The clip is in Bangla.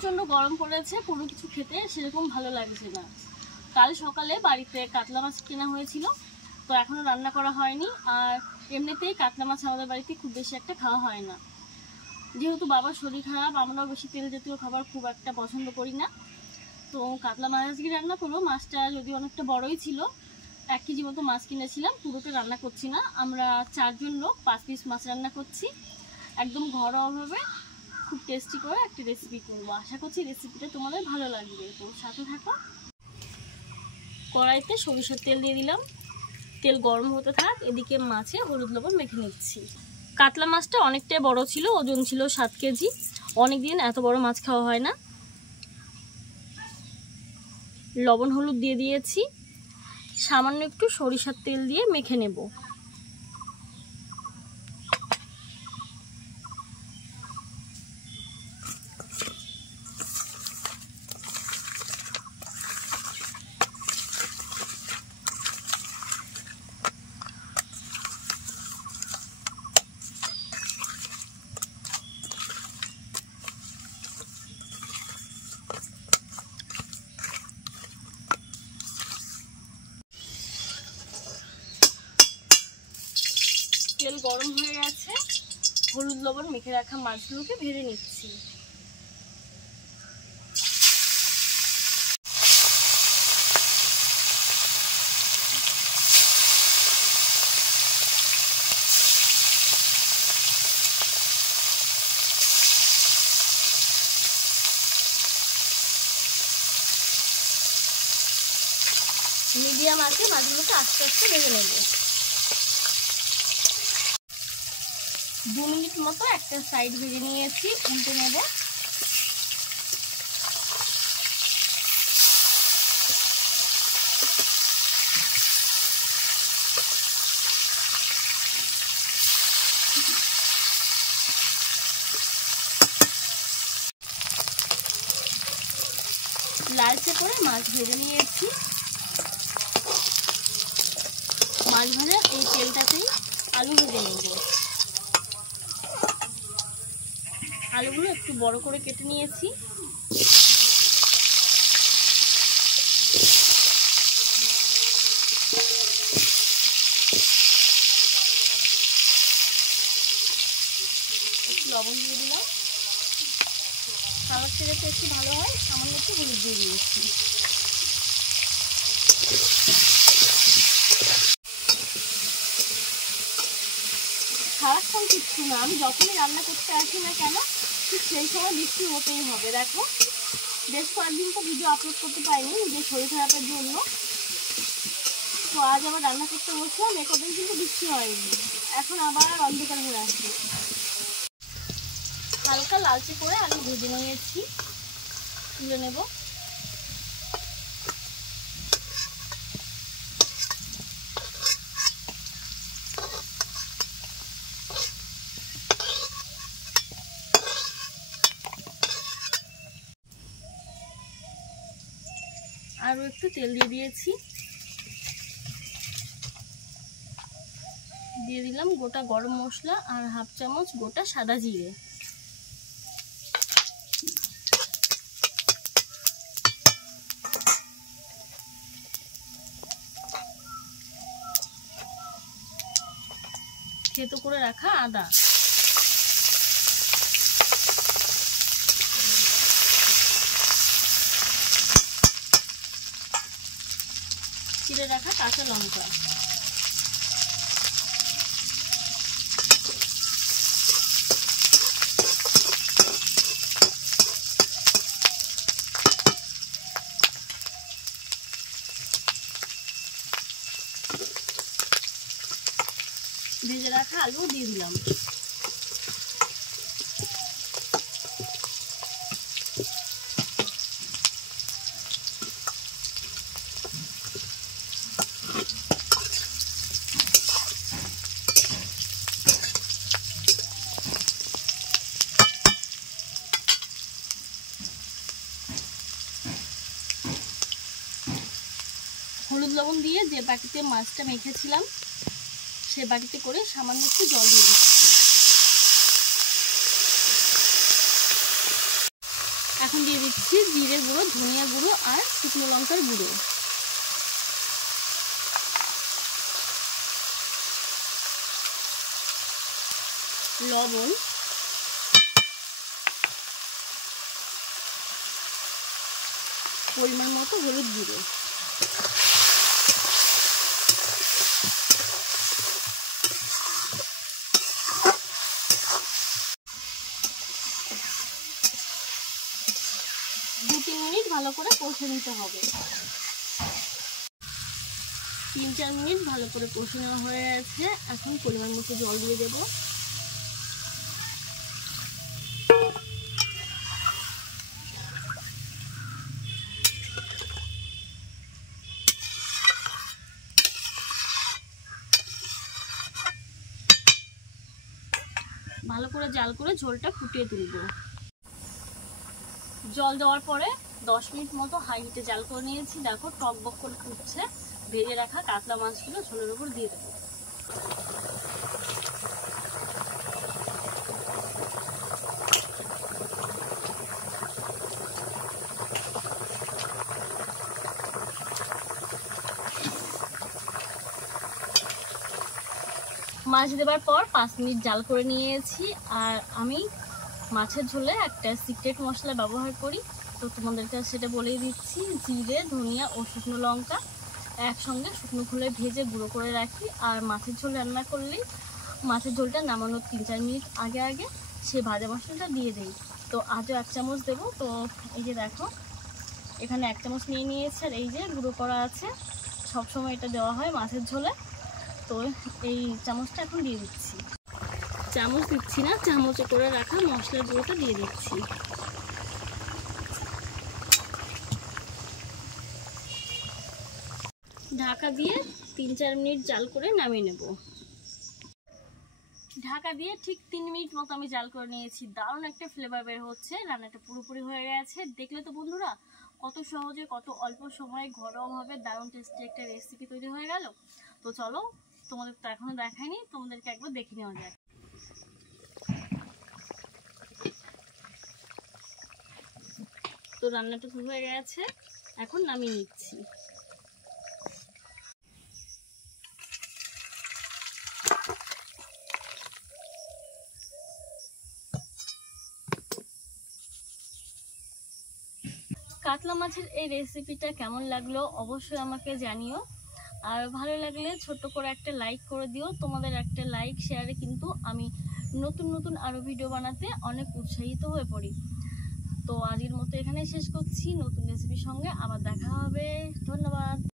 প্রচণ্ড গরম পড়েছে, কোনো কিছু খেতে সেরকম ভালো লাগছে না। কাল সকালে বাড়িতে কাতলা মাছ কেনা হয়েছিল, তো এখনও রান্না করা হয়নি। আর এমনিতেই কাতলা মাছ আমাদের বাড়িতে খুব বেশি একটা খাওয়া হয় না, যেহেতু বাবার শরীর খারাপ। আমরাও বেশি তেল জাতীয় খাবার খুব একটা পছন্দ করি না। তো কাতলা মাছ আজকে রান্না করবো। মাছটা যদি অনেকটা বড়ই ছিল, 1 কেজি মতো মাছ কিনেছিলাম, পুরোটা রান্না করছি না। আমরা 4 জন লোক, 5 পিস মাছ রান্না করছি। একদম ঘরোয়াভাবে খুব টেস্টি করে একটা রেসিপি করবো। আশা করছি রেসিপিটা তোমাদের ভালো লাগবে, তো সাথে থাকো। কড়াইতে সরিষার তেল দিয়ে দিলাম, তেল গরম হতে থাক। এদিকে মাছে হলুদ লবণ মেখে নিচ্ছি। কাতলা মাছটা অনেকটাই বড় ছিল, ওজন ছিল 7 কেজি। অনেকদিন এত বড় মাছ খাওয়া হয় না। লবণ হলুদ দিয়ে দিয়েছি, সামান্য একটু সরিষার তেল দিয়ে মেখে নেব। তেল গরম হয়ে গেছে, হলুদ লবণ মেখে রাখা মাছগুলোকে ভেজে নিচ্ছি। মিডিয়াম আঁচে মাছগুলোকে আস্তে আস্তে ভেজে নেব। 2 মিনিট মতো একটা সাইড ভেজে নিয়েছি, উল্টে নেব। লালচে করে মাছ ভেজে নিয়েছি। মাছ ভাজা এই তেলটাতেই আলু ভেজে নেব। আলুগুলো একটু বড় করে কেটে নিয়েছি। একটু লবণ দিয়ে দিলাম, কালারটা যাতে একটু ভালো হয় সামান্য একটু হলুদ দিয়ে দিয়েছি। সারাক্ষণ কিচ্ছু না, আমি যখনই রান্না করতে আসি না কেন ঠিক সেই সময় বৃষ্টি হতেই হবে। দেখো, বেশ কয়েকদিন তো ভিডিও আপলোড করতে পারিনি নিজের শরীর খারাপের জন্য। তো আজ আবার রান্না করতে বসলাম, একদিন কিন্তু বৃষ্টি হয়নি। এখন আবার অন্ধকার হয়ে আসছে। হালকা লালচে করে আলু ভেজে নিয়েছি, তুলে নেব। আরও একটু তেল দিয়ে দিয়েছি, দিয়ে দিলাম গোটা গরম মশলা আর 1/2 চামচ গোটা সাদা জিরে। থেতো করে রাখা আদা, চিড়ে রাখা কাঁচা লঙ্কা, ভেজে রাখা আলু দিয়ে দিলাম। হলুদ লবণ দিয়ে যে বাটিতে মাছটা মেখেছিলাম সে বাটিতে করে সামান্য একটু জল দিয়ে দিচ্ছি। এখন দিয়ে দিচ্ছি জিরে গুঁড়ো, ধনিয়া গুঁড়ো আর শুকনো লঙ্কার গুঁড়ো। লবণ, পরিমাণ মতো হলুদ গুঁড়ো। মিনিট ভালো করে কষে নিতে হবে। 3-4 মিনিট ভালো করে কষে নেওয়া হয়ে গেছে। এখন পরিমাণ মতো জল দিয়ে দেব। ভালো করে জাল করে ঝোলটা ফুটিয়ে তুলব। জল দেওয়ার পরে 10 মিনিট মতো হাই হিটে জাল করে নিয়েছি। দেখো টকবক করে ফুটছে। ভেজে রাখা কাতলা মাছগুলো ঝোলের উপর দিয়ে দেবো। মাছ দেওয়ার পর 5 মিনিট জাল করে নিয়েছি। আর আমি মাছের ঝোলে একটা সিক্রেট মশলা ব্যবহার করি, তো তোমাদেরকে সেটা বলেই দিচ্ছি। জিরে, ধনিয়া ও শুকনো লঙ্কা একসঙ্গে শুকনো খোলায় ভেজে গুঁড়ো করে রাখি। আর মাছের ঝোল রান্না করলেই মাছের ঝোলটা নামানোর 3-4 মিনিট আগে আগে সে ভাজা মশলাটা দিয়ে দিই। তো আজও 1 চামচ দেবো। তো এই যে দেখো এখানে 1 চামচ নিয়ে নিয়েছে। আর এই যে গুঁড়ো করা আছে, সবসময় এটা দেওয়া হয় মাছের ঝোলে। তো এই চামচটা এখন দিয়ে দিচ্ছি। চামচ দিচ্ছি না, চামচে করে রাখা মশলার গুঁড়োটা দিয়ে দিচ্ছি। ঢাকা দিয়ে 3-4 মিনিট জাল করে নামিয়ে নেব। ঢাকা দিয়ে ঠিক 3 মিনিট মতো আমি জাল করে নিয়েছি। দারুণ একটা ফ্লেভার বের হচ্ছে। রান্নাটা পুরোপুরি হয়ে গেছে। দেখলে তো বন্ধুরা কত সহজে কত অল্প সময়ে ঘরোয়াভাবে দারুণ টেস্টি একটা রেসিপি তৈরি হয়ে গেল। তো চলো, তোমাদের তো এখনো দেখাইনি, তোমাদেরকে একবার দেখে নেওয়া যাক। তো রান্নাটা শুরু হয়ে গেছে, এখন নামিয়ে নিচ্ছি। কাতলা মাছের এই রেসিপিটা কেমন লাগলো অবশ্যই আমাকে জানিও। আর ভালো লাগলে ছোট্ট করে একটা লাইক করে দিও। তোমাদের একটা লাইক শেয়ারে কিন্তু আমি নতুন নতুন আরও ভিডিও বানাতে অনেক উৎসাহিত হয়ে পড়ি। তো আজকের মতো এখানে শেষ করছি। নতুন রেসিপির সঙ্গে আবার দেখা হবে।